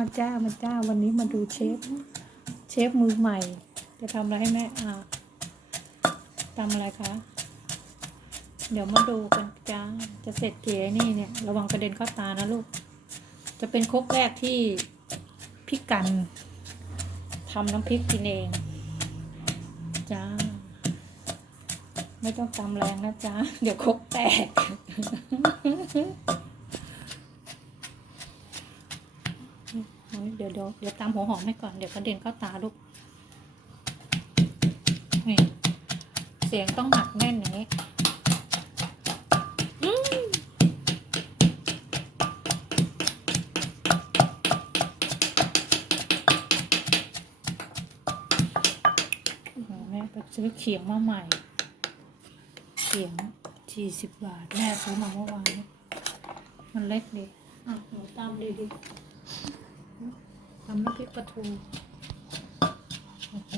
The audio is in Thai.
มาจ้ามาจ้าวันนี้มาดูเชฟ เชฟมือใหม่ จะทำอะไรให้แม่อ่าทำอะไรคะ เดี๋ยวมาดูกันจ้าจะเสร็จเก๋นี่เนี่ย ระวังกระเด็นเข้าตานะลูก จะเป็นครกแรกที่พี่กันทำน้ำพริกกินเองจ้า ไม่ต้องตำแรงนะจ้าเดี๋ยวครกแตก เดี๋ยวเดี๋ยวเดี๋ยวตามหัวหอมให้ก่อน เดี๋ยวกระเด็นเข้าตาลูก นี่ เสียงต้องหนักแน่นอย่างนี้โอ้โหแม่ไปซื้อเขียงมาใหม่ เขียงสี่สิบบาท แม่ซื้อมาเมื่อวาน มันเล็กดีอะหนูตามดีดี ทำน้ำพริกปลาทู โอ้โห